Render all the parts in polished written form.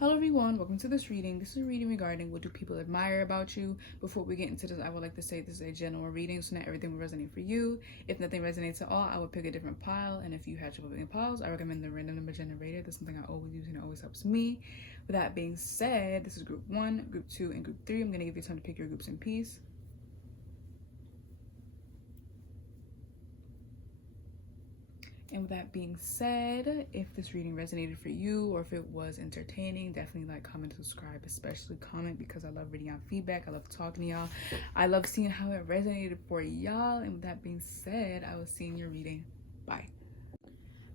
Hello everyone, welcome to this reading. This is a reading regarding what do people admire about you. Before we get into this, I would like to say this is a general reading, so not everything will resonate for you. If nothing resonates at all, I would pick a different pile, and if you have trouble picking piles, I recommend the random number generator. That's something I always use and it always helps me. With that being said, this is group 1, group 2, and group 3. I'm going to give you time to pick your groups in peace. And with that being said, if this reading resonated for you or if it was entertaining, definitely like, comment, subscribe, especially comment, because I love reading y'all feedback. I love talking to y'all. I love seeing how it resonated for y'all. And with that being said, I will see you in your reading. Bye.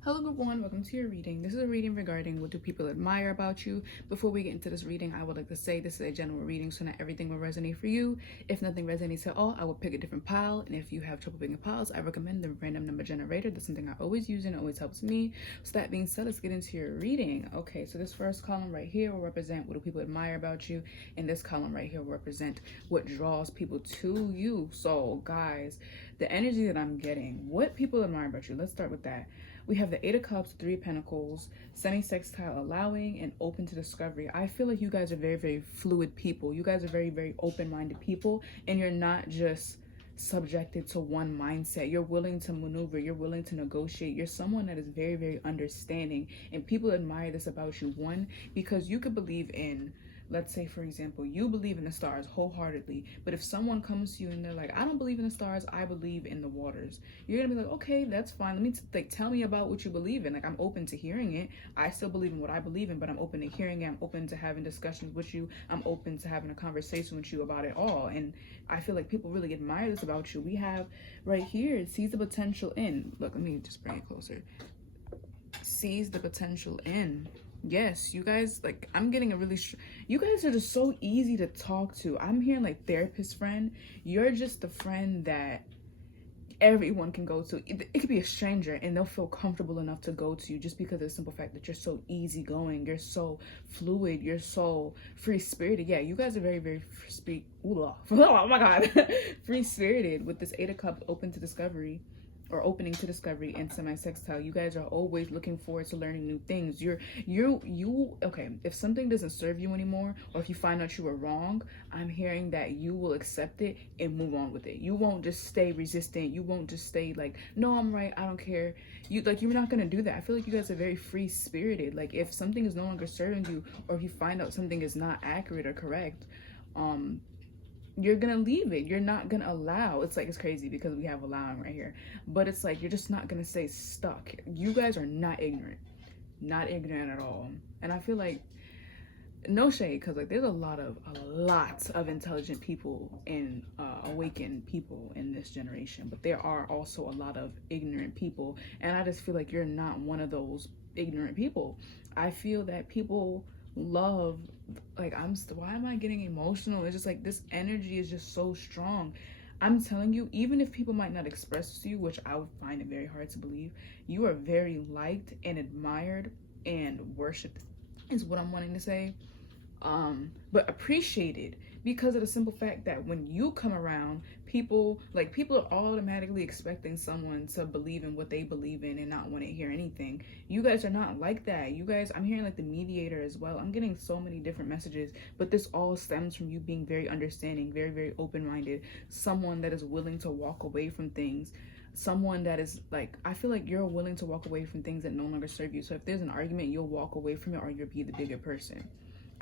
Hello group 1, welcome to your reading. This is a reading regarding what do people admire about you. Before we get into this reading, I would like to say this is a general reading, so not everything will resonate for you. If nothing resonates at all, I will pick a different pile, and if you have trouble picking piles, I recommend the random number generator. That's something I always use and it always helps me. So that being said, let's get into your reading. Okay, so this first column right here will represent what do people admire about you, and this column right here will represent what draws people to you. So guys, the energy that I'm getting, what people admire about you, let's start with that. We have the 8 of Cups, 3 of Pentacles, semi-sextile, allowing, and open to discovery. I feel like you guys are very, very fluid people. You guys are very, very open-minded people, and you're not just subjected to one mindset. You're willing to maneuver. You're willing to negotiate. You're someone that is very, very understanding, and people admire this about you. One, because you could believe in, let's say, for example, you believe in the stars wholeheartedly, but if someone comes to you and they're like, I don't believe in the stars, I believe in the waters, you're gonna be like, okay, that's fine. Let me tell me about what you believe in. Like, I'm open to hearing it. I still believe in what I believe in, but I'm open to hearing it. I'm open to having discussions with you. I'm open to having a conversation with you about it all. And I feel like people really admire this about you. We have right here, it sees the potential in. Look, let me just bring it closer. Sees the potential in. Yes, you guys, like, I'm getting a really you guys are just so easy to talk to. I'm hearing like therapist friend. You're just the friend that everyone can go to. It could be a stranger and they'll feel comfortable enough to go to you just because of the simple fact that you're so easygoing, you're so fluid, you're so free-spirited. Yeah, you guys are very, very oh my god, free-spirited. With this 8 of Cups, open to discovery, or opening to discovery, and semi-sextile, you guys are always looking forward to learning new things. Okay, if something doesn't serve you anymore, or if you find out you were wrong, I'm hearing that you will accept it and move on with it. You won't just stay resistant. You won't just stay like, no, I'm right, I don't care. You're not gonna do that. I feel like you guys are very free-spirited. Like, if something is no longer serving you, or if you find out something is not accurate or correct, you're gonna leave it. You're not gonna allow. It's like, it's crazy because we have allowing right here, but it's like you're just not gonna stay stuck. You guys are not ignorant at all. And I feel like, no shade, because like there's a lot of intelligent people and awakened people in this generation, but there are also a lot of ignorant people, and I just feel like you're not one of those ignorant people. I feel that people love, like, why am I getting emotional? It's just like this energy is just so strong. I'm telling you, even if people might not express to you, which I would find it very hard to believe, you are very liked and admired and worshipped, is what I'm wanting to say. But appreciated, because of the simple fact that when you come around, people are automatically expecting someone to believe in what they believe in and not want to hear anything. You guys are not like that. You guys, I'm hearing like the mediator as well. I'm getting so many different messages, but this all stems from you being very understanding, very, very open-minded, someone that is willing to walk away from things, someone that is like, I feel like you're willing to walk away from things that no longer serve you. So if there's an argument, you'll walk away from it, or you'll be the bigger person.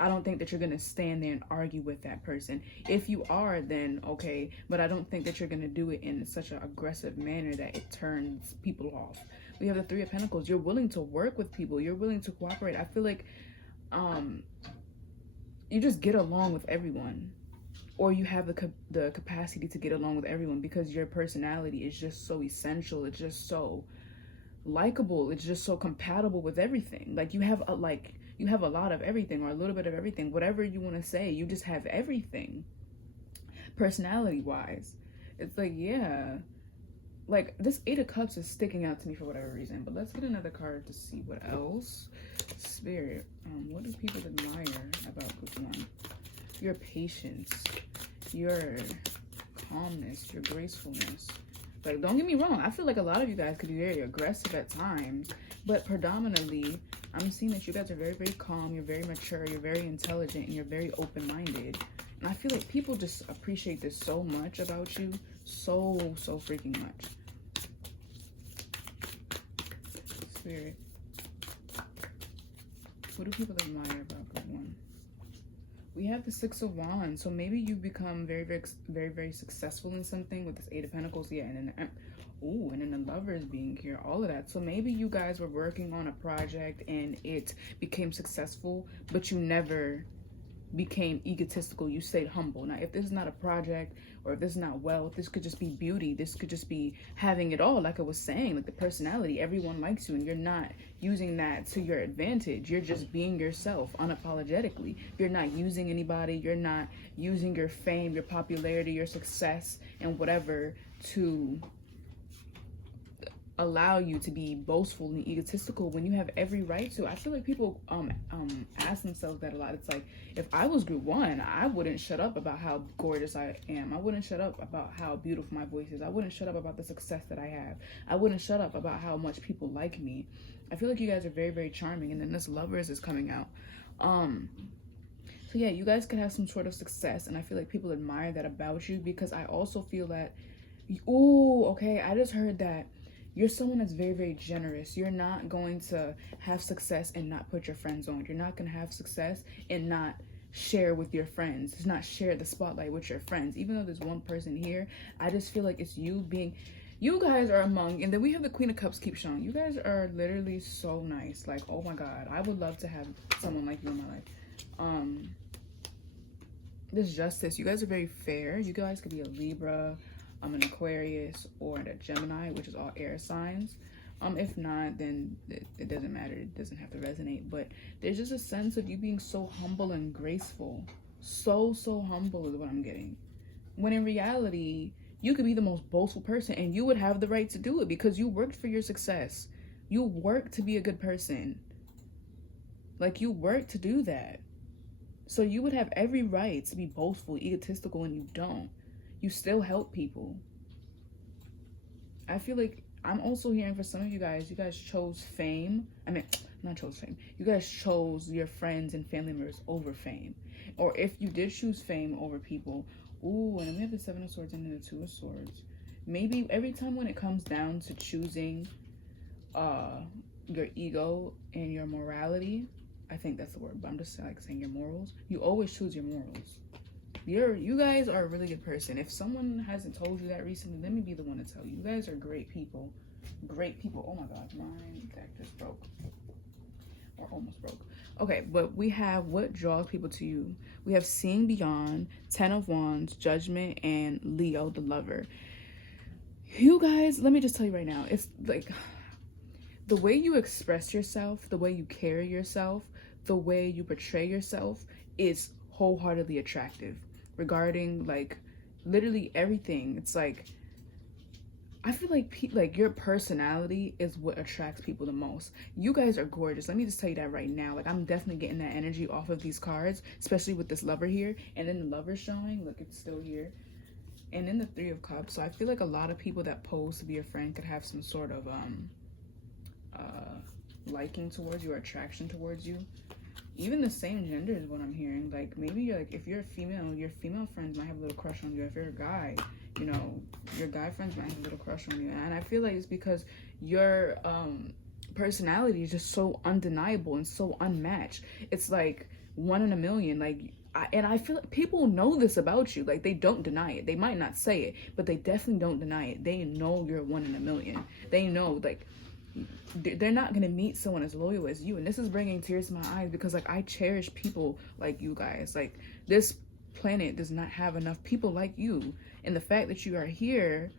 I don't think that you're going to stand there and argue with that person. If you are, then okay, but I don't think that you're going to do it in such an aggressive manner that it turns people off. We have the 3 of Pentacles. You're willing to work with people. You're willing to cooperate. I feel like you just get along with everyone, or you have the capacity to get along with everyone because your personality is just so essential. It's just so likable. It's just so compatible with everything. Like, you have a lot of everything, or a little bit of everything, whatever you want to say. You just have everything, personality wise. It's like, yeah, like this 8 of Cups is sticking out to me for whatever reason. But let's get another card to see what else. Spirit, what do people admire about group 1? Your patience, your calmness, your gracefulness. Like, don't get me wrong, I feel like a lot of you guys could be very aggressive at times, but predominantly I'm seeing that you guys are very, very calm. You're very mature. You're very intelligent. And you're very open-minded. And I feel like people just appreciate this so much about you. So freaking much. Spirit. What do people admire about good one? We have the Six of Wands. So maybe you become very successful in something with this Eight of Pentacles. Yeah, and then the Lovers being here, all of that. So maybe you guys were working on a project and it became successful, but you never became egotistical. You stayed humble. Now, if this is not a project, or if this is not wealth, this could just be beauty. This could just be having it all, like I was saying, like the personality. Everyone likes you, and you're not using that to your advantage. You're just being yourself unapologetically. You're not using anybody. You're not using your fame, your popularity, your success, and whatever to allow you to be boastful and egotistical when you have every right to. I feel like people ask themselves that a lot. It's like, if I was group one, I wouldn't shut up about how gorgeous I am. I wouldn't shut up about how beautiful my voice is. I wouldn't shut up about the success that I have. I wouldn't shut up about how much people like me. I feel like you guys are very charming. And then this Lovers is coming out. So yeah, you guys could have some sort of success, and I feel like people admire that about you, because I also feel that, ooh, okay, I just heard that you're someone that's very generous. You're not going to have success and not put your friends on. You're not going to have success and not share with your friends. It's not share the spotlight with your friends. Even though there's one person here, I just feel like it's you being, you guys are among, and then we have the Queen of Cups keep showing. You guys are literally so nice. Like, oh my God, I would love to have someone like you in my life. This Justice, you guys are very fair. You guys could be a Libra, an Aquarius, or a Gemini, which is all air signs. If not, then it doesn't matter. It doesn't have to resonate. But there's just a sense of you being so humble and graceful. So humble is what I'm getting. When in reality, you could be the most boastful person, and you would have the right to do it because you worked for your success. You worked to be a good person. Like, you worked to do that. So you would have every right to be boastful, egotistical, and you don't. You still help people. I feel like I'm also hearing for some of you guys chose fame. I mean, not chose fame. You guys chose your friends and family members over fame. Or if you did choose fame over people, ooh, and then we have the Seven of Swords and then the Two of Swords. Maybe every time when it comes down to choosing your ego and your morality, I think that's the word, but I'm just like saying your morals, you always choose your morals. You guys are a really good person. If someone hasn't told you that recently, let me be the one to tell you. You guys are great people. Great people. Oh my God, my deck just broke. Or almost broke. Okay, but we have what draws people to you. We have Seeing Beyond, Ten of Wands, Judgment, and Leo, the Lover. You guys, let me just tell you right now, it's like the way you express yourself, the way you carry yourself, the way you portray yourself is wholeheartedly attractive. Regarding like literally everything, it's like I feel like your personality is what attracts people the most. You guys are gorgeous. Let me just tell you that right now. Like, I'm definitely getting that energy off of these cards, especially with this Lover here, and then the Lover showing. Look, it's still here, and then the Three of Cups. So I feel like a lot of people that pose to be your friend could have some sort of liking towards you or attraction towards you. Even the same gender is what I'm hearing. Like, maybe you're like, if you're a female, your female friends might have a little crush on you. If you're a guy, you know, your guy friends might have a little crush on you. And I feel like it's because your personality is just so undeniable and so unmatched. It's like one in a million. Like, I feel like people know this about you. Like, they don't deny it. They might not say it, but they definitely don't deny it. They know you're one in a million. They know, like, they're not gonna meet someone as loyal as you. And this is bringing tears to my eyes because, like, I cherish people like you guys. Like, this planet does not have enough people like you, and the fact that you are here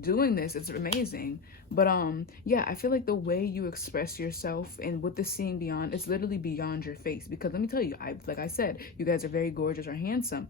doing this is amazing. But yeah, I feel like the way you express yourself and with the Seeing Beyond, it's literally beyond your face. Because let me tell you, like I said, you guys are very gorgeous or handsome,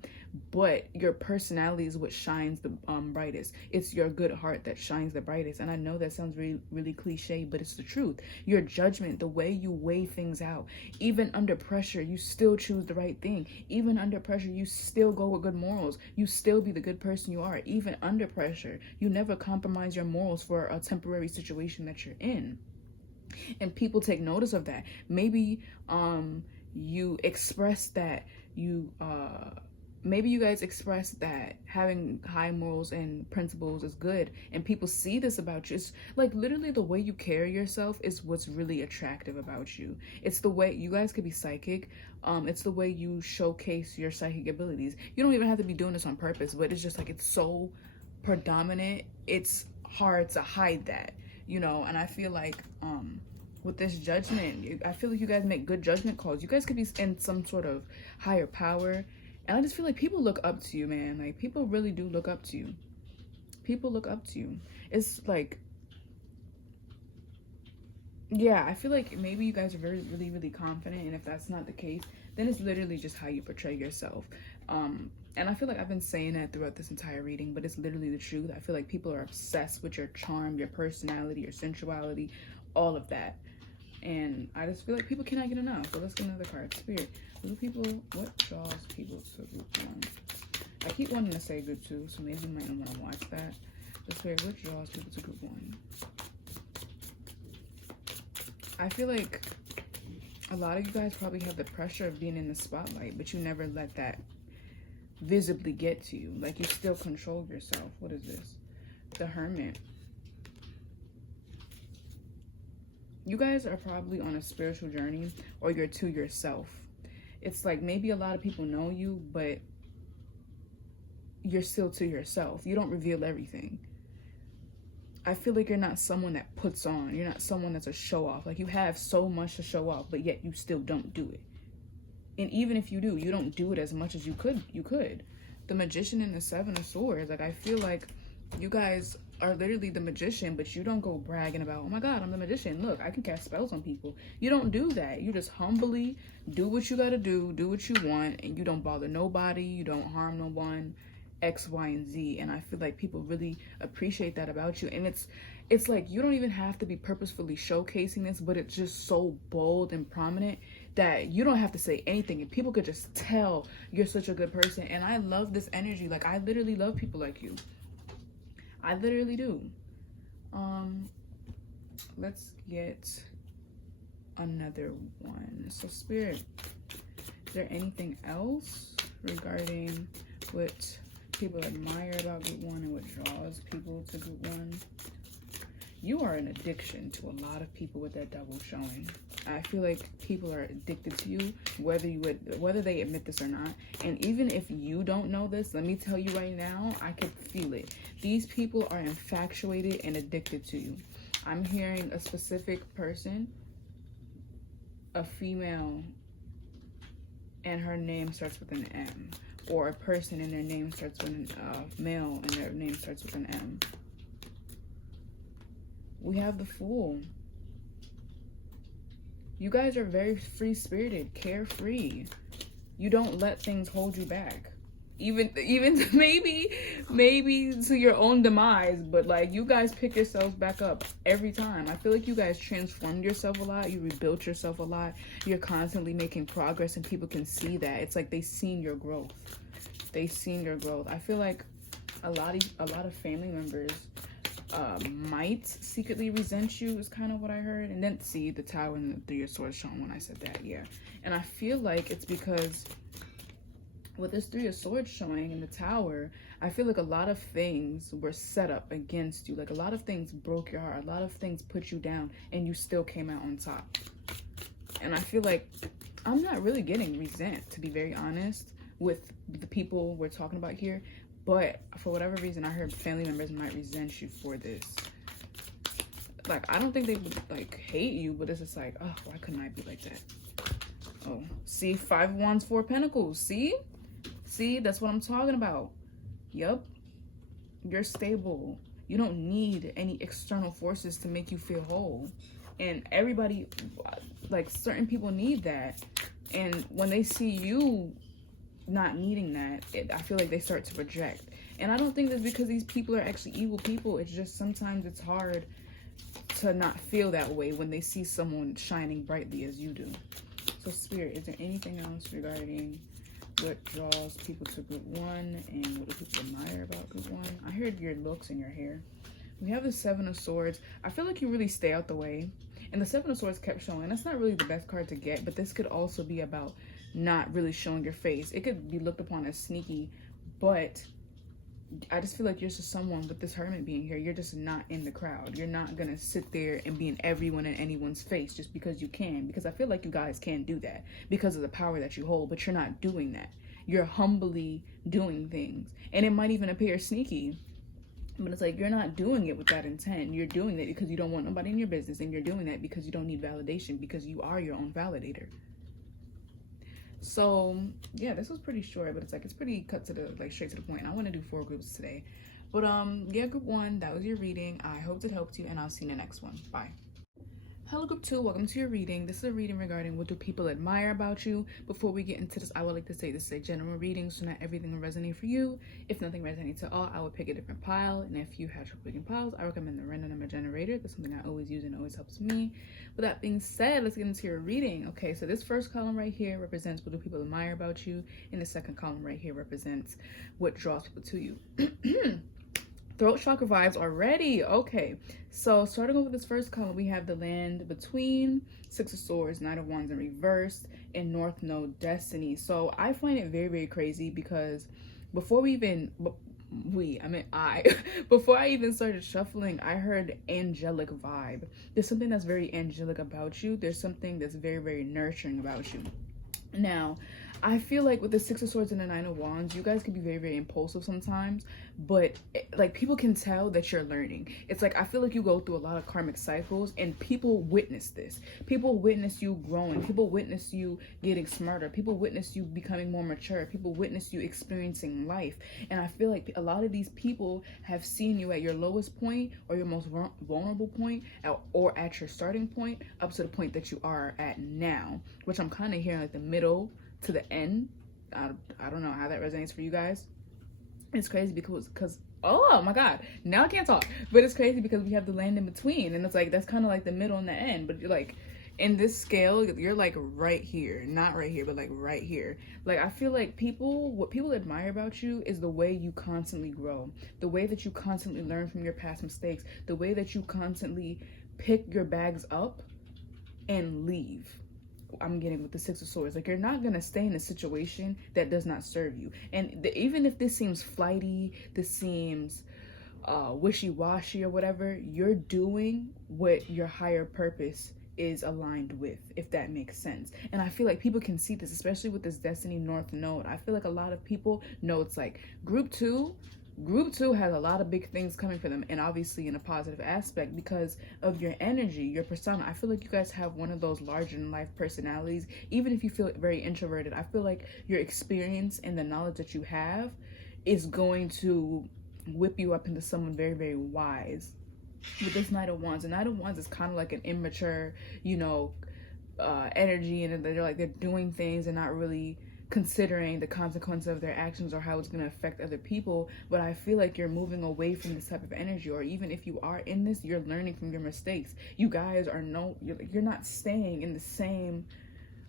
but your personality is what shines the brightest. It's your good heart that shines the brightest. And I know that sounds really cliche, but it's the truth. Your judgment, the way you weigh things out, even under pressure, you still choose the right thing. Even under pressure, you still go with good morals. You still be the good person you are. Even under pressure, you never compromise your morals for a temporary situation that you're in. And people take notice of that. Maybe you express that you maybe you guys express that having high morals and principles is good, and people see this about you. It's like literally the way you carry yourself is what's really attractive about you. It's the way you guys could be psychic. It's the way you showcase your psychic abilities. You don't even have to be doing this on purpose, but it's just like it's so predominant. It's hard to hide that, you know. And I feel like with this judgment, I feel like you guys make good judgment calls. You guys could be in some sort of higher power. And I just feel like people look up to you, man. Like, people really do look up to you. People look up to you. It's like, yeah, I feel like maybe you guys are really, really confident. And if that's not the case, then it's literally just how you portray yourself. And I feel like I've been saying that throughout this entire reading, but it's literally the truth. I feel like people are obsessed with your charm, your personality, your sensuality, all of that. And I just feel like people cannot get enough. So let's get another card. Spirit. What draws people to group one? I keep wanting to say group two, so maybe you might not want to watch that. But Spirit, what draws people to group one? I feel like a lot of you guys probably have the pressure of being in the spotlight, but you never let that visibly get to you. Like, you still control yourself. What is this? The Hermit. You guys are probably on a spiritual journey, or you're to yourself. It's like maybe a lot of people know you, but you're still to yourself. You don't reveal everything. I feel like you're not someone that puts on. You're not someone that's a show off. Like, you have so much to show off, but yet you still don't do it. And even if you do, you don't do it as much as you could. The Magician and the Seven of Swords. Like, I feel like you guys are literally the magician, but you don't go bragging about, oh my God, I'm the magician. Look, I can cast spells on people. You don't do that. You just humbly do what you gotta do what you want, and you don't bother nobody. You don't harm no one, X, Y, and Z. And I feel like people really appreciate that about you. And it's like you don't even have to be purposefully showcasing this, but it's just so bold and prominent that you don't have to say anything, and people could just tell you're such a good person. And I love this energy. Like, I literally love people like you. I literally do. Let's get another one. So Spirit, is there anything else regarding what people admire about group one and what draws people to group one? You are an addiction to a lot of people with that double showing. I feel like people are addicted to you, whether they admit this or not. And even if you don't know this, let me tell you right now, I could feel it. These people are infatuated and addicted to you. I'm hearing a specific person, a female, and her name starts with an M. Or a person and their name starts with a male and their name starts with an M. We have the Fool. You guys are very free-spirited, carefree. You don't let things hold you back. Even maybe to your own demise, but like, you guys pick yourselves back up every time. I feel like you guys transformed yourself a lot. You rebuilt yourself a lot. You're constantly making progress, and people can see that. It's like they've seen your growth. They've seen your growth. I feel like a lot of family members might secretly resent you, is kind of what I heard. And then see the Tower and the Three of Swords showing when I said that, yeah. And I feel like it's because with this Three of Swords showing in the Tower, I feel like a lot of things were set up against you. Like, a lot of things broke your heart. A lot of things put you down, and you still came out on top. And I feel like I'm not really getting resent, to be very honest, with the people we're talking about here. But for whatever reason, I heard family members might resent you for this. Like, I don't think they would, like, hate you, but it's just like, oh, why couldn't I be like that? Oh, see, 5 of Wands, 4 of Pentacles. See? See, that's what I'm talking about. Yup. You're stable. You don't need any external forces to make you feel whole. And everybody, like, certain people need that. And when they see you not needing that, I feel like they start to project. And I don't think that's because these people are actually evil people. It's just sometimes it's hard to not feel that way when they see someone shining brightly as you do. So Spirit, is there anything else regarding what draws people to group one and what do people admire about group one? I heard your looks and your hair. We have the Seven of Swords. I feel like you really stay out the way. And the Seven of Swords kept showing. That's not really the best card to get, but this could also be about not really showing your face. It could be looked upon as sneaky, but I just feel like you're just someone with this Hermit being here. You're just not in the crowd. You're not going to sit there and be in everyone and anyone's face just because you can. Because I feel like you guys can do that because of the power that you hold, but you're not doing that. You're humbly doing things. And it might even appear sneaky, but it's like you're not doing it with that intent. You're doing it because you don't want nobody in your business, and you're doing that because you don't need validation, because you are your own validator. So yeah, this was pretty short, but it's pretty cut to the straight to the point. I want to do 4 groups today, but yeah, group 1, that was your reading. I hope it helped you, and I'll see you in the next one. Bye. Hello group 2, welcome to your reading. This is a reading regarding what do people admire about you. Before we get into this, I would like to say this is a general reading, so not everything will resonate for you. If nothing resonates at all, I will pick a different pile, and if you have trouble picking piles, I recommend the random number generator. That's something I always use and always helps me. With that being said, let's get into your reading. Okay, so this first column right here represents what do people admire about you, and the second column right here represents what draws people to you. Throat chakra vibes already. Okay, so starting off with this first column, we have the land between, 6 of Swords, Knight of Wands in reverse, and North Node Destiny. So I find it very, very crazy because before we even, before I even started shuffling, I heard angelic vibe. There's something that's very angelic about you. There's something that's very, very nurturing about you. Now, I feel like with the 6 of Swords and the 9 of Wands, you guys can be very, very impulsive sometimes, but like people can tell that you're learning. It's like I feel like you go through a lot of karmic cycles, and people witness this. People witness you growing. People witness you getting smarter. People witness you becoming more mature. People witness you experiencing life. And I feel like a lot of these people have seen you at your lowest point or your most vulnerable point, or at your starting point up to the point that you are at now, which I'm kind of hearing like the middle to the end. I don't know how that resonates for you guys. It's crazy because oh my god, now I can't talk, but it's crazy because we have the land in between, and it's like that's kind of like the middle and the end, but you're like in this scale you're like right here, not right here, but like right here. Like I feel like what people admire about you is the way you constantly grow, the way that you constantly learn from your past mistakes, the way that you constantly pick your bags up and leave. I'm getting with the 6 of Swords. Like you're not gonna stay in a situation that does not serve you. And even if this seems flighty, this seems wishy-washy or whatever, you're doing what your higher purpose is aligned with, if that makes sense. And I feel like people can see this, especially with this Destiny North Node. I feel like a lot of people know it's like Group 2 has a lot of big things coming for them, and obviously in a positive aspect because of your energy, your persona. I feel like you guys have one of those larger than life personalities. Even if you feel very introverted, I feel like your experience and the knowledge that you have is going to whip you up into someone very, very wise. With this Knight of Wands, the Knight of Wands is kind of like an immature, energy, and they're doing things and not really considering the consequences of their actions or how it's going to affect other people. But I feel like you're moving away from this type of energy, or even if you are in this, you're learning from your mistakes. You guys are you're not staying in the same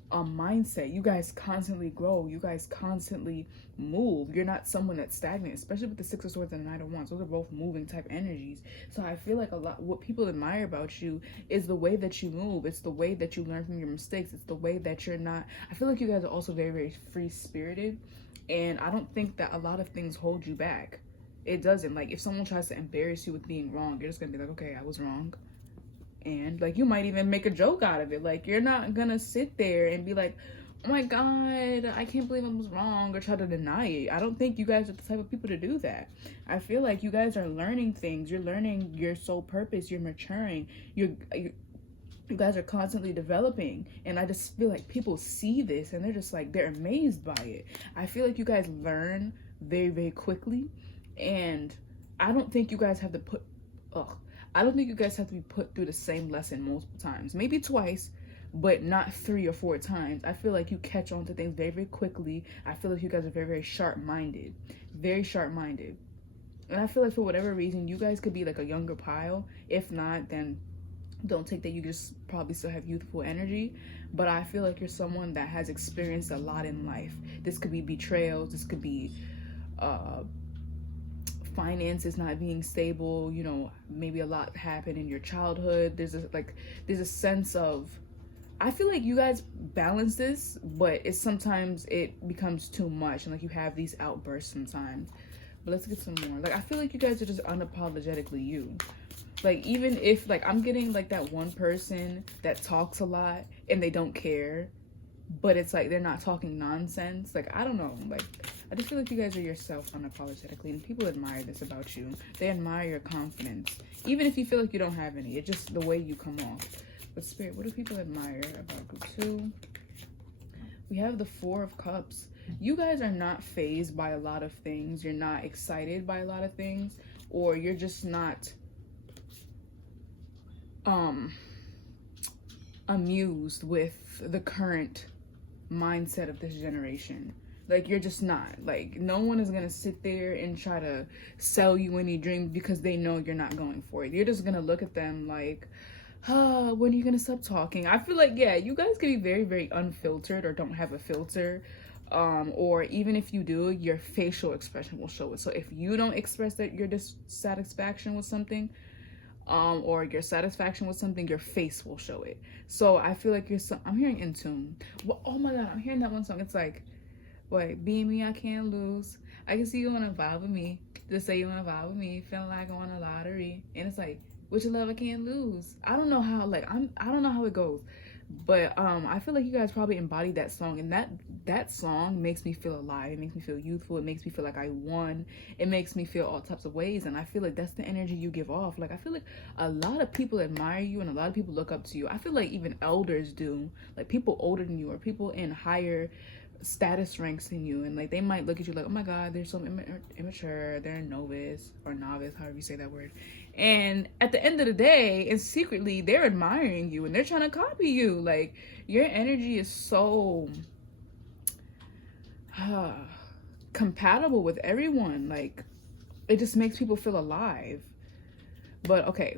mindset. You guys constantly grow. You guys constantly move. You're not someone that's stagnant, especially with the 6 of Swords and the 9 of Wands. Those are both moving type energies. So I feel like a lot what people admire about you is the way that you move. It's the way that you learn from your mistakes. It's the way that you're not. I feel like you guys are also very, very free spirited, and I don't think that a lot of things hold you back. It doesn't. Like if someone tries to embarrass you with being wrong, you're just gonna be like, okay, I was wrong. And like you might even make a joke out of it. Like you're not gonna sit there and be like, oh my god, I can't believe I was wrong, or try to deny it. I don't think you guys are the type of people to do that. I feel like you guys are learning things. You're learning your soul purpose. You're maturing. You guys are constantly developing, and I just feel like people see this and they're just like, they're amazed by it. I feel like you guys learn very, very quickly, and I don't think you guys have to I don't think you guys have to be put through the same lesson multiple times. Maybe twice, but not 3 or 4 times. I feel like you catch on to things very, very quickly. I feel like you guys are very, very sharp-minded. Very sharp-minded. And I feel like for whatever reason, you guys could be like a younger pile. If not, then don't take that. You just probably still have youthful energy. But I feel like you're someone that has experienced a lot in life. This could be betrayals. This could be finances not being stable, you know, maybe a lot happened in your childhood. There's a sense of, I feel like you guys balance this, but it's sometimes it becomes too much, and like you have these outbursts sometimes. But let's get some more. Like, I feel like you guys are just unapologetically you. Like, even if, like, I'm getting like that one person that talks a lot and they don't care, but it's like they're not talking nonsense. Like, I don't know, like, I just feel like you guys are yourself unapologetically, and people admire this about you. They admire your confidence, even if you feel like you don't have any. It's just the way you come off. But Spirit, what do people admire about group 2? We have the 4 of Cups. You guys are not fazed by a lot of things. You're not excited by a lot of things, or you're just not amused with the current mindset of this generation. Like, you're just not. Like, no one is gonna sit there and try to sell you any dreams because they know you're not going for it. You're just gonna look at them like, when are you gonna stop talking? I feel like, yeah, you guys can be very, very unfiltered or don't have a filter. Or even if you do, your facial expression will show it. So if you don't express that your dissatisfaction with something, or your satisfaction with something, your face will show it. So I feel like I'm hearing In Tune. Well, oh my God, I'm hearing that one song. It's like, wait, being me, I can't lose. I can see you wanna vibe with me. Just say you wanna vibe with me. Feeling like I won a lottery. And it's like, with your love, I can't lose. I don't know how, like, I don't know how it goes. But I feel like you guys probably embodied that song, and that song makes me feel alive. It makes me feel youthful. It makes me feel like I won. It makes me feel all types of ways, and I feel like that's the energy you give off. Like, I feel like a lot of people admire you, and a lot of people look up to you. I feel like even elders do, like people older than you or people in higher status ranks than you, and like they might look at you like, oh my God, they're so immature, they're a novice or novice, however you say that word. And at the end of the day, and secretly, they're admiring you and they're trying to copy you. Like, your energy is so compatible with everyone. Like, it just makes people feel alive. But okay,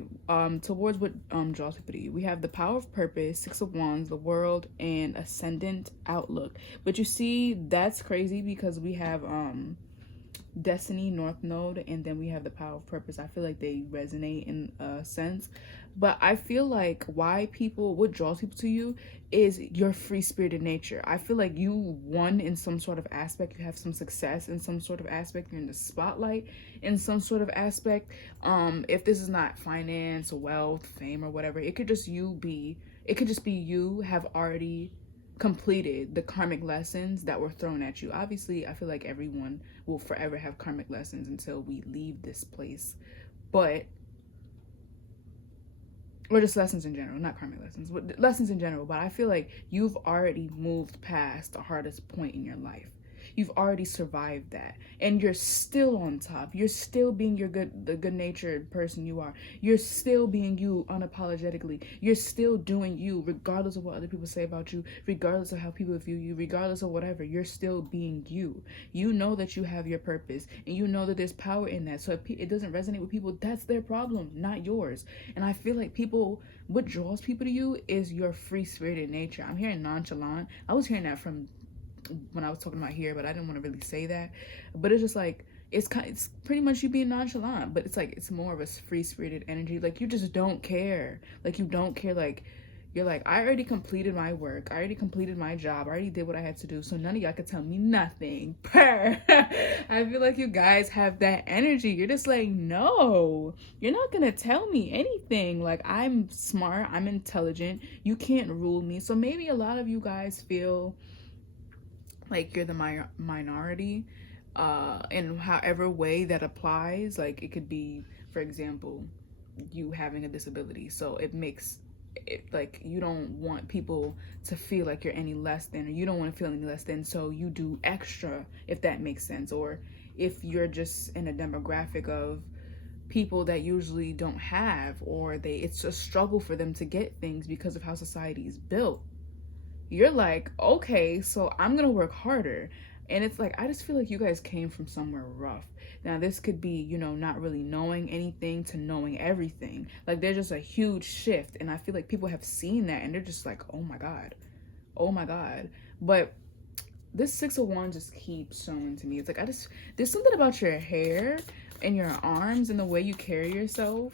towards what draws people to you, we have the Power of Purpose, 6 of Wands, the World, and Ascendant Outlook. But you see, that's crazy because we have Destiny, North Node, and then we have the Power of Purpose. I feel like they resonate in a sense, but I feel like what draws people to you is your free-spirited nature. I feel like you won in some sort of aspect. You have some success in some sort of aspect. You're in the spotlight in some sort of aspect. If this is not finance, wealth, fame, or whatever, it could just be you have already completed the karmic lessons that were thrown at you. Obviously, I feel like everyone will forever have karmic lessons until we leave this place, or just lessons in general, not karmic lessons, but lessons in general. But I feel like you've already moved past the hardest point in your life. You've already survived that, and you're still on top. You're still being the good-natured person you are. You're still being you unapologetically. You're still doing you, regardless of what other people say about you, regardless of how people view you, regardless of whatever. You're still being you. You know that you have your purpose, and you know that there's power in that. So if it doesn't resonate with people, that's their problem, not yours. And I feel like what draws people to you is your free-spirited nature. I'm hearing nonchalant. I was hearing that from when I was talking about here, but I didn't want to really say that. But it's just like, it's pretty much you being nonchalant, but it's like, it's more of a free-spirited energy. Like, you just don't care. Like, you don't care. Like, you're like, I already completed my work. I already completed my job. I already did what I had to do. So none of y'all could tell me nothing. I feel like you guys have that energy. You're just like, no, you're not going to tell me anything. Like, I'm smart. I'm intelligent. You can't rule me. So maybe a lot of you guys feel like you're the minority, in however way that applies. Like, it could be, for example, you having a disability. So it makes it like you don't want people to feel like you're any less than, or you don't want to feel any less than. So you do extra, if that makes sense. Or if you're just in a demographic of people that usually don't have, or it's a struggle for them to get things because of how society is built. You're like, okay, so I'm gonna work harder. And it's like, I just feel like you guys came from somewhere rough. Now, this could be, not really knowing anything to knowing everything. Like, there's just a huge shift. And I feel like people have seen that and they're just like, oh my God. Oh my God. But this 6 of Wands just keeps showing to me. It's like, there's something about your hair. and your arms and the way you carry yourself.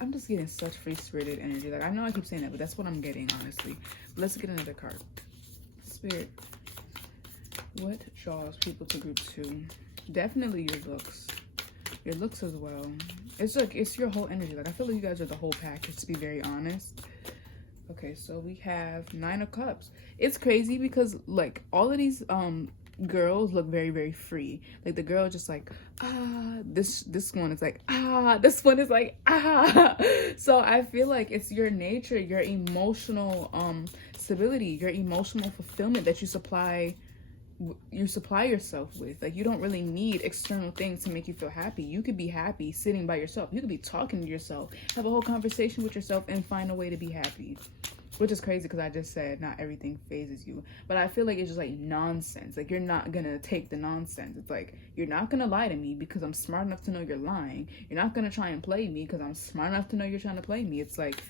I'm just getting such free-spirited energy. Like, I know I keep saying that, but that's what I'm getting, honestly. Let's get another card. Spirit, what draws people to group 2? Definitely your looks. Your looks as well. It's like, it's your whole energy. Like, I feel like you guys are the whole package, to be very honest. Okay, so we have 9 of Cups. It's crazy because, like, all of these girls look very, very free. Like, the girl just like, this one is like, this one is like, so I feel like it's your nature, your emotional stability, your emotional fulfillment that you supply yourself with. Like, you don't really need external things to make you feel happy. You could be happy sitting by yourself. You could be talking to yourself, have a whole conversation with yourself, and find a way to be happy. Which is crazy because I just said not everything phases you. But I feel like it's just like nonsense. Like, you're not gonna take the nonsense. It's like, you're not gonna lie to me because I'm smart enough to know you're lying. You're not gonna try and play me because I'm smart enough to know you're trying to play me. It's like,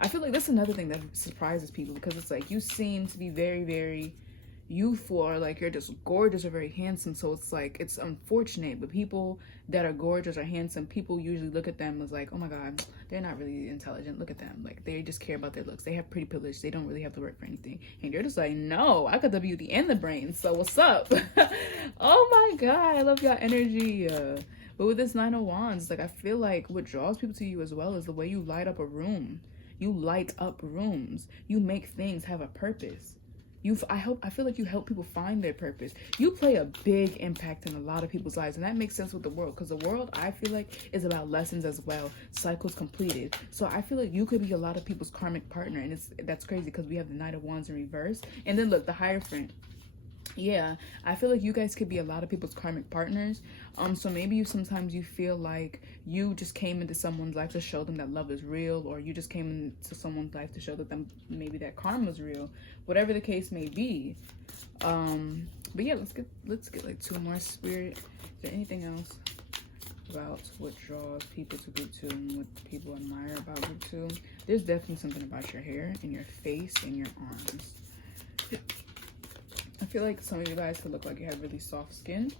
I feel like that's another thing that surprises people, because it's like, you seem to be very, very youthful, or like you're just gorgeous or very handsome. So it's like, it's unfortunate, but people that are gorgeous or handsome, people usually look at them as like, oh my god, they're not really intelligent, look at them, like they just care about their looks, they have pretty privilege, they don't really have to work for anything. And you're just like, no, I got the beauty and the brain, so what's up? Oh my god, I love y'all energy. But with this 9 of Wands, like, I feel like what draws people to you as well is the way you light up a room. You light up rooms, you make things have a purpose. I feel like you help people find their purpose. You play a big impact in a lot of people's lives, and that makes sense with the world, because the world, I feel like, is about lessons as well, cycles completed. So I feel like you could be a lot of people's karmic partner, and that's crazy because we have the Knight of Wands in reverse, and then look, the Hierophant. Yeah, I feel like you guys could be a lot of people's karmic partners. So maybe sometimes you feel like you just came into someone's life to show them that love is real, or you just came into someone's life to show them maybe that karma is real, whatever the case may be. But yeah, let's get like 2 more, Spirit. Is there anything else about what draws people to group 2 and what people admire about group 2? There's definitely something about your hair and your face and your arms. I feel like some of you guys could look like you have really soft skin.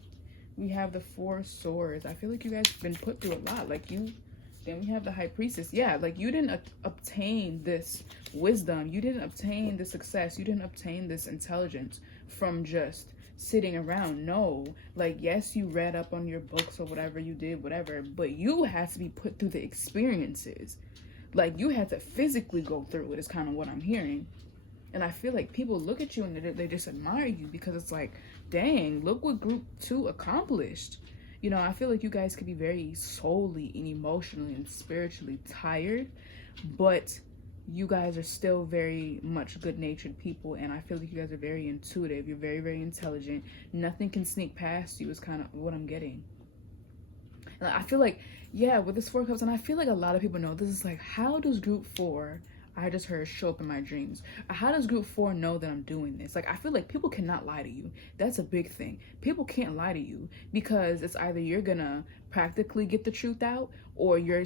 We have the 4 Swords. I feel like you guys have been put through a lot. Like, then we have the High Priestess. Yeah, like, you didn't obtain this wisdom. You didn't obtain the success. You didn't obtain this intelligence from just sitting around. No, like, yes, you read up on your books or whatever you did, whatever, but you had to be put through the experiences. Like, you had to physically go through it, is kind of what I'm hearing. And I feel like people look at you and they just admire you, because it's like, dang, look what group 2 accomplished. You know, I feel like you guys could be very soully and emotionally and spiritually tired, but you guys are still very much good-natured people. And I feel like you guys are very intuitive. You're very, very intelligent. Nothing can sneak past you is kind of what I'm getting. And I feel like, yeah, with this 4 of Cups, and I feel like a lot of people know this, is like, how does group 4, I just heard, show up in my dreams? How does group 4 know that I'm doing this? Like, I feel like people cannot lie to you. That's a big thing. People can't lie to you, because it's either you're gonna practically get the truth out, or you're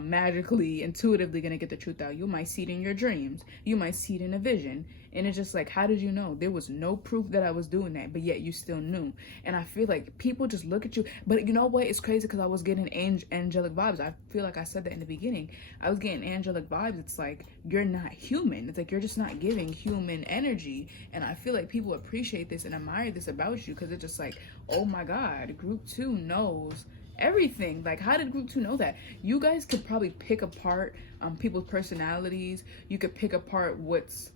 magically, intuitively gonna get the truth out. You might see it in your dreams. You might see it in a vision. And it's just like, how did you know? There was no proof that I was doing that, but yet you still knew. And I feel like people just look at you. But you know what? It's crazy, because I was getting angelic vibes. I feel like I said that in the beginning. I was getting angelic vibes. It's like, you're not human. It's like, you're just not giving human energy. And I feel like people appreciate this and admire this about you, because it's just like, oh my God, group 2 knows everything. Like, how did group 2 know that? You guys could probably pick apart people's personalities. You could pick apart what's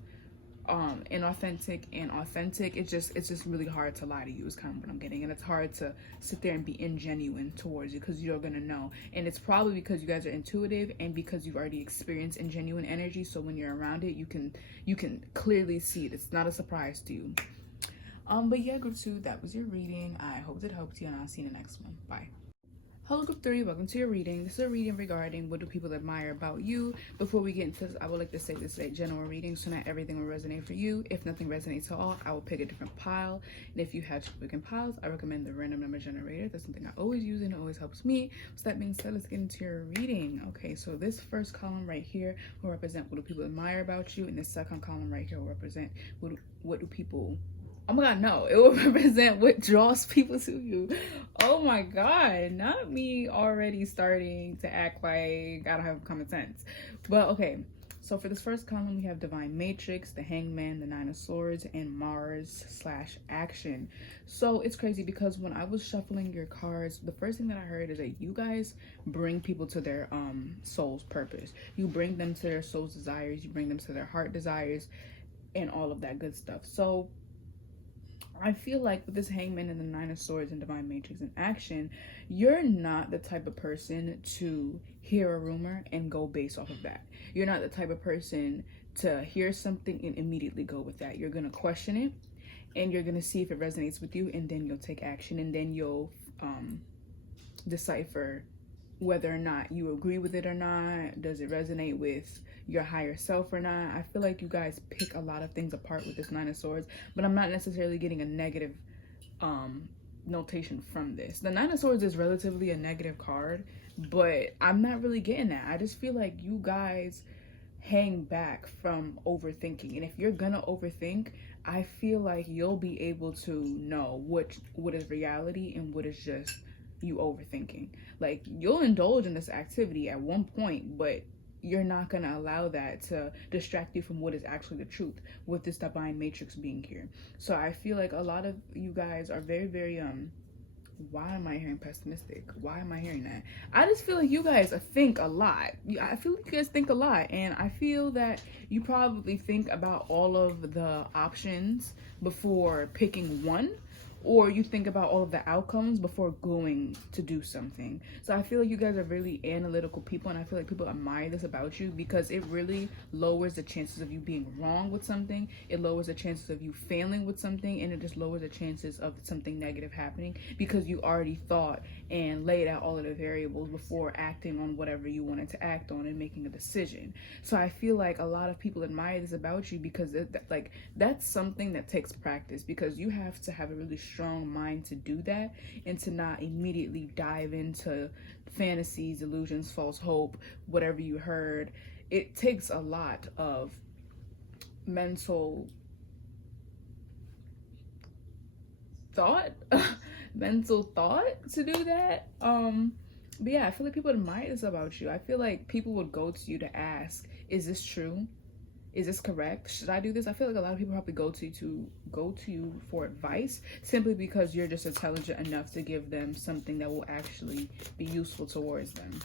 inauthentic and authentic. It's just really hard to lie to you, is kind of what I'm getting. And it's hard to sit there and be ingenuine towards you, because you're gonna know. And it's probably because you guys are intuitive, and because you've already experienced ingenuine energy, so when you're around it, you can clearly see it. It's not a surprise to you. But yeah, group 2, that was your reading. I hope it helped you, and I'll see you in the next one. Bye. Hello group 3, welcome to your reading. This is a reading regarding what do people admire about you. Before we get into this, I would like to say this is a general reading, so not everything will resonate for you. If nothing resonates at all, I will pick a different pile. And if you have picking piles, I recommend the random number generator. That's something I always use and it always helps me. So that being said, let's get into your reading. Okay, so this first column right here will represent what do people admire about you, and this second column right here will represent what do people Oh my god, no. It will represent what draws people to you. Oh my god, not me already starting to act like I don't have common sense. But okay, so for this first column, we have Divine Matrix, the Hangman, the Nine of Swords, and Mars/Action. So it's crazy because when I was shuffling your cards, the first thing that I heard is that you guys bring people to their soul's purpose. You bring them to their soul's desires. You bring them to their heart desires and all of that good stuff. So I feel like with this Hangman and the Nine of Swords and Divine Matrix in action, you're not the type of person to hear a rumor and go based off of that. You're not the type of person to hear something and immediately go with that. You're going to question it and you're going to see if it resonates with you, and then you'll take action, and then you'll decipher whether or not you agree with it or not. Does it resonate with your higher self or not? I feel like you guys pick a lot of things apart with this Nine of Swords, but I'm not necessarily getting a negative notation from this. The Nine of Swords is relatively a negative card, but I'm not really getting that. I just feel like you guys hang back from overthinking, and if you're gonna overthink, I feel like you'll be able to know what is reality and what is just you overthinking. Like, you'll indulge in this activity at one point, but you're not going to allow that to distract you from what is actually the truth with this Divine Matrix being here. So I feel like a lot of you guys are very, very why am I hearing pessimistic? Why am I hearing that? I just feel like you guys think a lot. I feel like you guys think a lot, and I feel that you probably think about all of the options before picking one, or you think about all of the outcomes before going to do something. So I feel like you guys are really analytical people, and I feel like people admire this about you because it really lowers the chances of you being wrong with something. It lowers the chances of you failing with something, and it just lowers the chances of something negative happening because you already thought and laid out all of the variables before acting on whatever you wanted to act on and making a decision. So I feel like a lot of people admire this about you because that's something that takes practice, because you have to have a really strong mind to do that and to not immediately dive into fantasies, illusions, false hope, whatever you heard. It takes a lot of mental thought to do that. But yeah, I feel like people admire this about you. I feel like people would go to you to ask, is this true? Is this correct? Should I do this? I feel like a lot of people probably go to you for advice simply because you're just intelligent enough to give them something that will actually be useful towards them.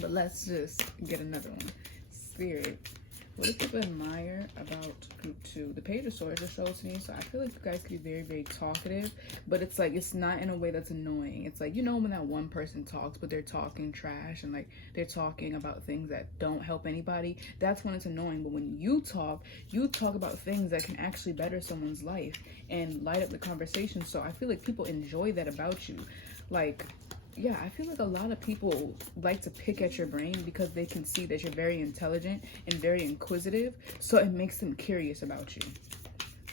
But let's just get another one. Spirit. What do people admire about group 2? The Page of Swords just shows me, so I feel like you guys can be very, very talkative, but it's like, it's not in a way that's annoying. It's like, you know, when that one person talks, but they're talking trash and like they're talking about things that don't help anybody, that's when it's annoying. But when you talk about things that can actually better someone's life and light up the conversation. So I feel like people enjoy that about you. Like, yeah, I feel like a lot of people like to pick at your brain because they can see that you're very intelligent and very inquisitive. So it makes them curious about you.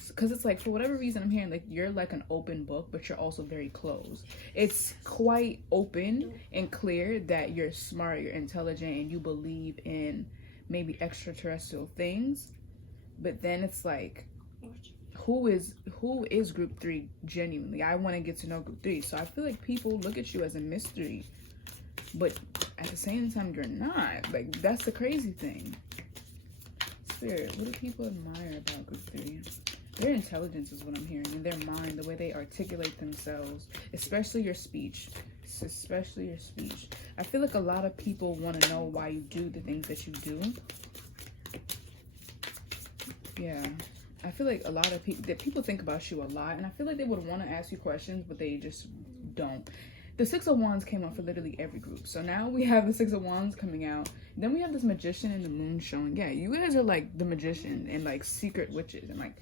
Because it's like, for whatever reason, I'm hearing like you're like an open book, but you're also very closed. It's quite open and clear that you're smart, you're intelligent, and you believe in maybe extraterrestrial things. But then it's like, who is group 3 genuinely? I want to get to know group 3. So I feel like people look at you as a mystery, but at the same time you're not. Like, that's the crazy thing. Spirit, what do people admire about group 3? Their intelligence is what I'm hearing, and their mind, the way they articulate themselves, especially your speech. I feel like a lot of people want to know why you do the things that you do. Yeah. I feel like a lot of people think about you a lot, and I feel like they would want to ask you questions, but they just don't. The Six of Wands came out for literally every group. So now we have the Six of Wands coming out. Then we have this Magician and the Moon showing. Yeah, you guys are like the Magician and like secret witches. And like,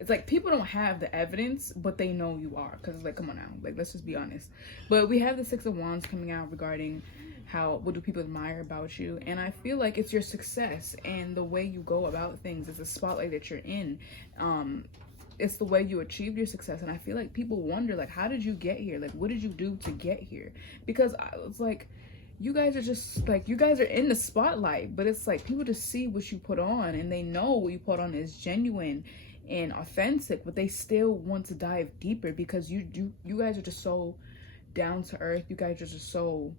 it's like people don't have the evidence, but they know you are. Because it's like, come on now. Like, let's just be honest. But we have the Six of Wands coming out regarding what do people admire about you. And I feel like it's your success and the way you go about things. It's the spotlight that you're in. It's the way you achieve your success. And I feel like people wonder, like, how did you get here? Like, what did you do to get here? Because it's like, you guys are just like, you guys are in the spotlight, but it's like people just see what you put on and they know what you put on is genuine and authentic, but they still want to dive deeper because you guys are just so down to earth. You guys are just so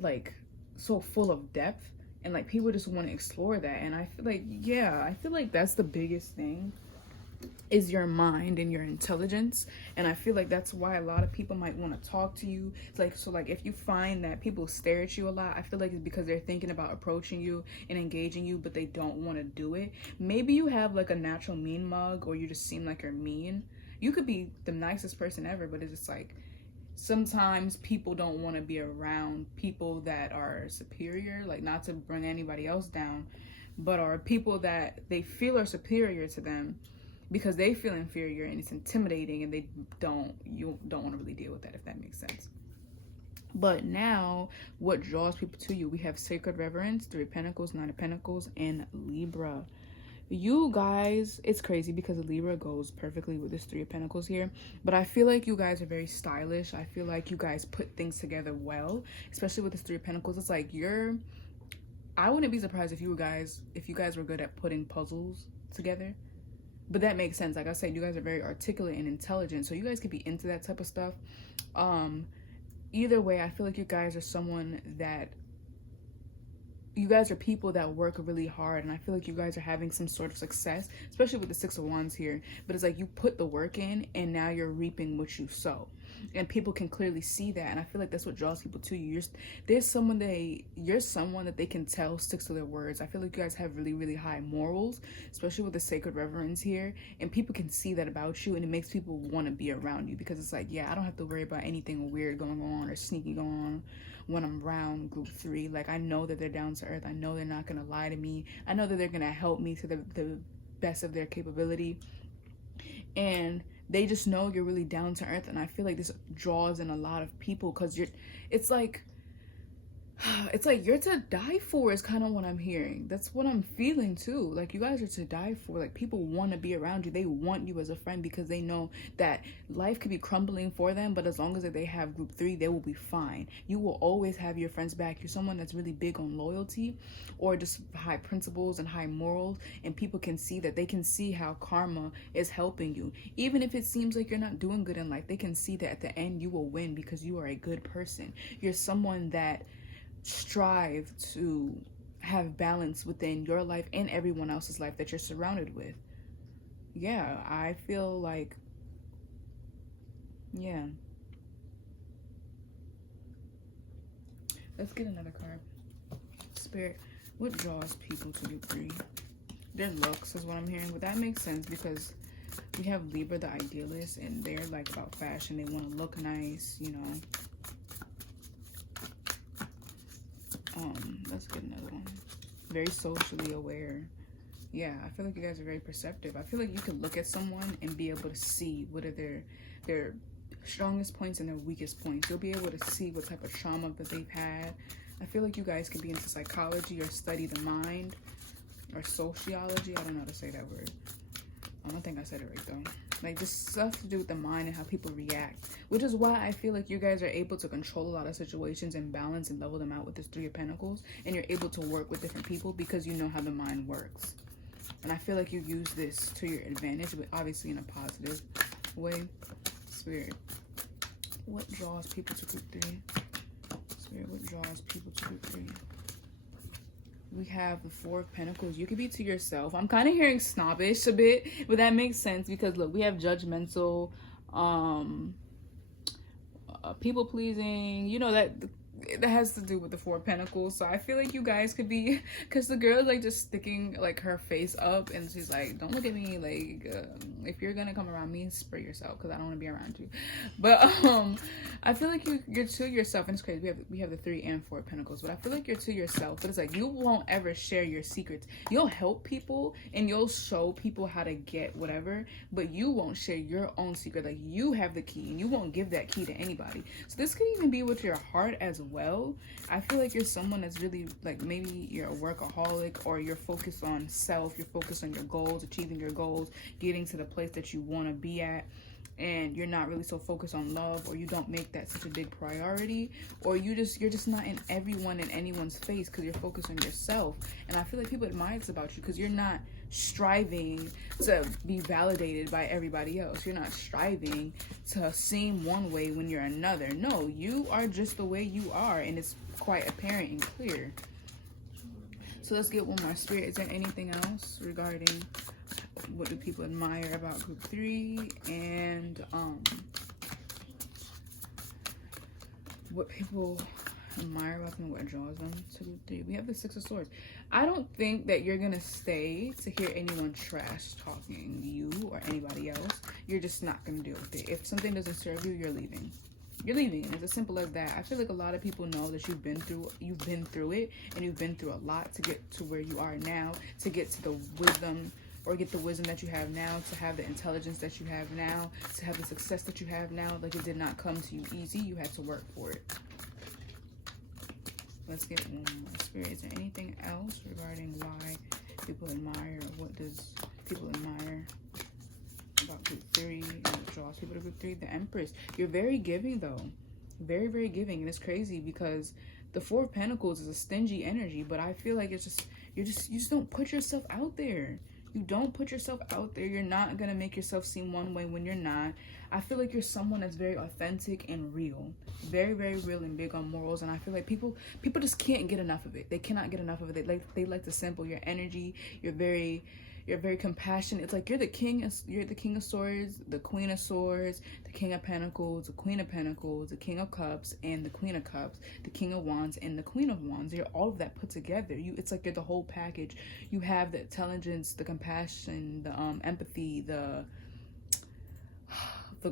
like so full of depth, and like people just want to explore that. And I feel like, yeah, I feel like that's the biggest thing, is your mind and your intelligence. And I feel like that's why a lot of people might want to talk to you. It's like, so like if you find that people stare at you a lot, I feel like it's because they're thinking about approaching you and engaging you, but they don't want to do it. Maybe you have like a natural mean mug, or you just seem like you're mean. You could be the nicest person ever, but it's just like sometimes people don't want to be around people that are superior, like not to bring anybody else down, but are people that they feel are superior to them because they feel inferior, and it's intimidating, and you don't want to really deal with that, if that makes sense. But now, what draws people to you? We have Sacred Reverence, Three of Pentacles, Nine of Pentacles, and Libra. You guys, it's crazy because Libra goes perfectly with this Three of Pentacles here, but I feel like you guys are very stylish. I feel like you guys put things together well, especially with this Three of Pentacles. It's like I wouldn't be surprised if you guys were good at putting puzzles together. But that makes sense. Like I said, you guys are very articulate and intelligent, so you guys could be into that type of stuff. Either way, I feel like you guys are someone that, you guys are people that work really hard, and I feel like you guys are having some sort of success, especially with the Six of Wands here. But it's like you put the work in, and now you're reaping what you sow, and people can clearly see that. And I feel like that's what draws people to you. You're someone that they can tell sticks to their words. I feel like you guys have really, really high morals, especially with the Sacred Reverence here, and people can see that about you, and it makes people want to be around you because it's like, yeah, I don't have to worry about anything weird going on or sneaky going on when I'm around group 3. Like, I know that they're down to earth. I know they're not gonna lie to me. I know that they're gonna help me to the best of their capability, and they just know you're really down to earth. And I feel like this draws in a lot of people because it's like you're to die for is kind of what I'm hearing. That's what I'm feeling too. Like, you guys are to die for. Like, people want to be around you. They want you as a friend because they know that life could be crumbling for them, but as long as they have group 3, they will be fine. You will always have your friends back. You're someone that's really big on loyalty, or just high principles and high morals, and people can see that. They can see how karma is helping you. Even if it seems like you're not doing good in life, they can see that at the end you will win because you are a good person. You're someone that strive to have balance within your life and everyone else's life that you're surrounded with. Yeah, I feel like, yeah. Let's get another card. Spirit, what draws people to group 3? Their looks is what I'm hearing, but that makes sense because we have Libra, the idealist, and they're like about fashion. They want to look nice, you know. Let's get another one. Very socially aware. Yeah, I feel like you guys are very perceptive. I feel like you can look at someone and be able to see what are their strongest points and their weakest points. You'll be able to see what type of trauma that they've had. I feel like you guys could be into psychology or study the mind or sociology. I don't know how to say that word. I don't think I said it right though. Like, just stuff to do with the mind and how people react, which is why I feel like you guys are able to control a lot of situations and balance and level them out with this Three of Pentacles, and you're able to work with different people because you know how the mind works. And I feel like you use this to your advantage, but obviously in a positive way. Spirit, what draws people to group 3? Spirit, what draws people to group 3? We have the Four of Pentacles. You could be to yourself. I'm kind of hearing snobbish a bit, but that makes sense because look, we have judgmental, people pleasing. You know, that has to do with the Four of Pentacles. So I feel like you guys could be, because the girl is like just sticking like her face up, and she's like, don't look at me, like if you're gonna come around me, spray yourself because I don't want to be around you. But I feel like you're to yourself, and it's crazy. We have the Three and Four of Pentacles, but I feel like you're to yourself. But it's like you won't ever share your secrets. You'll help people and you'll show people how to get whatever, but you won't share your own secret. Like, you have the key and you won't give that key to anybody. So this could even be with your heart as well. I feel like you're someone that's really, like, maybe you're a workaholic, or you're focused on self, you're focused on your goals, achieving your goals, getting to the place that you want to be at, and you're not really so focused on love, or you don't make that such a big priority, or you're just not in everyone and anyone's face because you're focused on yourself. And I feel like people admire this about you because you're not striving to be validated by everybody else. You're not striving to seem one way when you're another. No, you are just the way you are, and it's quite apparent and clear. So let's get one more. Spirit, is there anything else regarding what do people admire about group 3, and what people admire about them, what draws them to group 3? We have the 6 of Swords. I don't think that you're gonna stay to hear anyone trash talking you or anybody else. You're just not gonna deal with it. If something doesn't serve you, you're leaving. You're leaving. It's as simple as that. I feel like a lot of people know that you've been through it, and you've been through a lot to get to where you are now, to get to the wisdom, or get the wisdom that you have now, to have the intelligence that you have now, to have the success that you have now. Like, it did not come to you easy. You had to work for it. Let's get one more. Spirit, is there anything else regarding why people admire, or what does people admire about group 3 and what draws people to group 3? The Empress. You're very giving, though. Very, very giving. And it's crazy because the 4 of Pentacles is a stingy energy, but I feel like it's just, you just don't put yourself out there. You don't put yourself out there. You're not going to make yourself seem one way when you're not. I feel like you're someone that's very authentic and real. Very, very real and big on morals. And I feel like people just can't get enough of it. They cannot get enough of it. They like to sample your energy. You're very compassionate. It's like you're the king of swords, the queen of swords, the king of pentacles, the queen of pentacles, the king of cups, and the queen of cups, the king of wands, and the queen of wands. You're all of that put together. It's like you're the whole package. You have the intelligence, the compassion, the empathy, the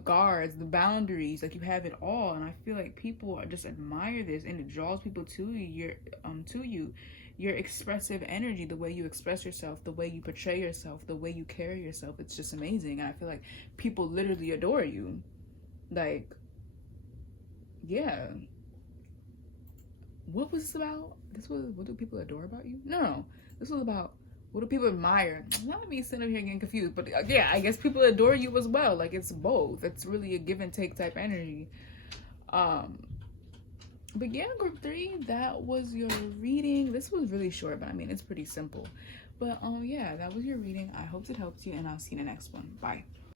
guards, the boundaries. Like, you have it all. And I feel like people just admire this, and it draws people to you. Your expressive energy, the way you express yourself, the way you portray yourself, the way you carry yourself. It's just amazing. And I feel like people literally adore you. Like, yeah. What was this about? What do people adore about you? No. This was about, what do people admire? Not me sitting up here getting confused, but yeah, I guess people adore you as well. Like, it's both. It's really a give and take type energy. But yeah, group 3, that was your reading. This was really short, but I mean, it's pretty simple. But yeah, that was your reading. I hope it helped you, and I'll see you in the next one. Bye.